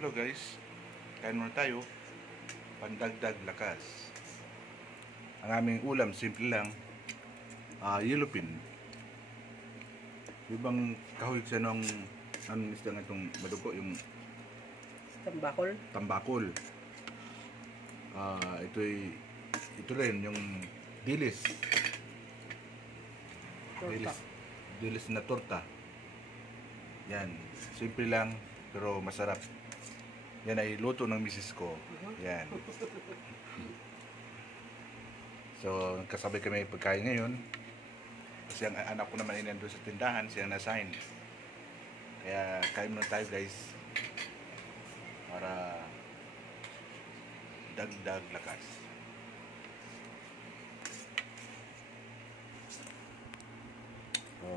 Hello guys, kain muna tayo, pandagdag lakas. Ang aming ulam, simple lang, yellowfin. Ibang kahawig siya nung anong isda nga itong madugo, yung Tambakol. tambakol. Ito rin, yung dilis. Torta. Dilis na torta. Yan, simple lang, pero masarap. Yan ay luto ng misis ko. Yan. So, kasabay kami pagkain ngayon. Kasi ang anak ko naman ay nandun sa tindahan, siya na-assign. Kaya kain muna tayo guys. Para dagdag lakas. So,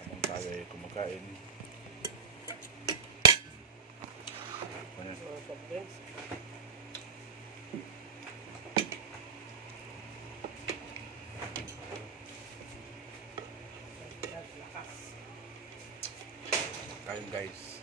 habang tayo ay kumakain. Kain guys.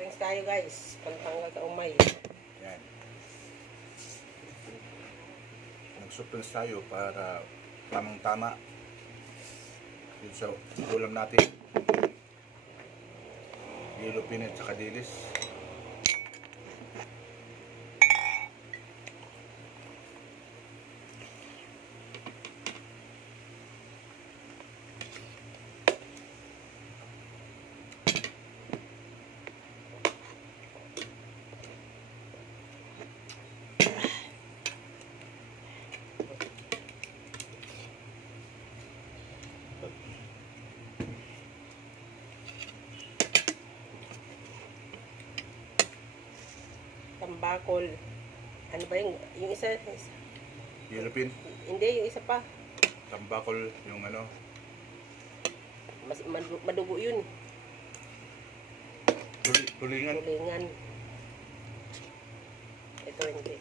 Thanks tayo guys. Pantanggal ka umay. Yan. Nag-supplements tayo para tamang-tama yun sa ulam natin. Yellowfin at saka dilis. Tambakol. Ano ba yung isa? Yellowfin, Hindi, yung isa pa. tambakol, yung ano, Mas madugo yun. tulingan. Tulingan. Ito hindi.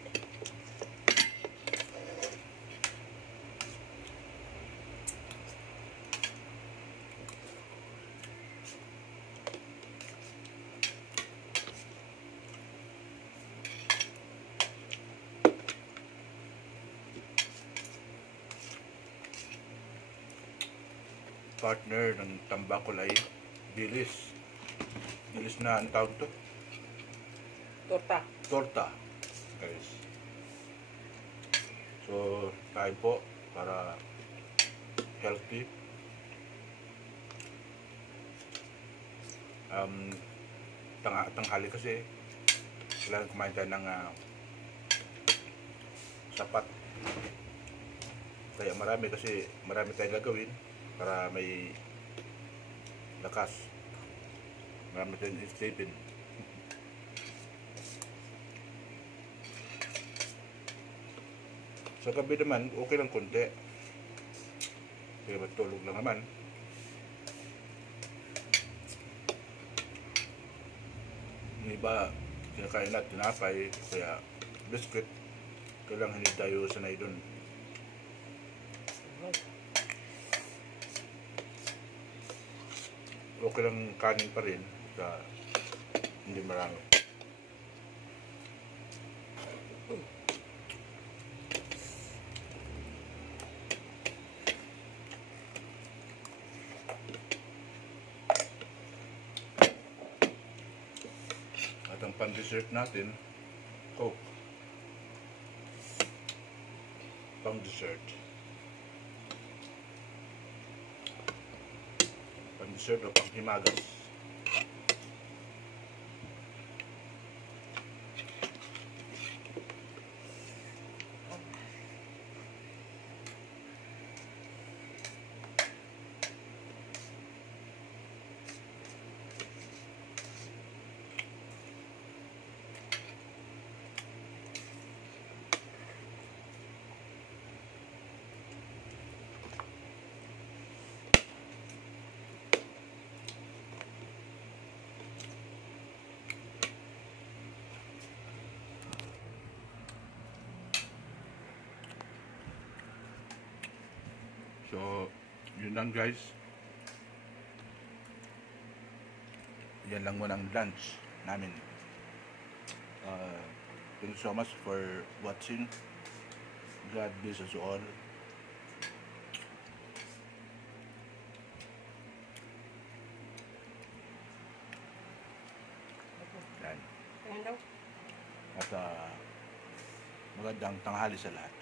Partner ng tambakol ay dilis. Dilis na ang tawag to? Torta. Torta. Guys. So, kain po para healthy. Tanghali kasi kailangan kumain tayo ng sapat. Kaya marami tayong gagawin para may lakas. Marami tayong isipin. Sa gabi naman, okay lang konti. Kaya matulog lang naman. Yung iba, kinakain natin tinapay, kaya biscuit. Kailangan hindi tayo sanay dun. Okay lang kanin pa rin sa hindi marami. At ang pan-dessert natin, Coke. Pang-dessert. Pang-dessert o pang-himagas. Yun lang guys. Yan lang muna ang lunch namin. Thank you so much for watching. God bless us all. Yan. Ayan daw. At magandang tanghali sa lahat.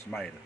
Smile.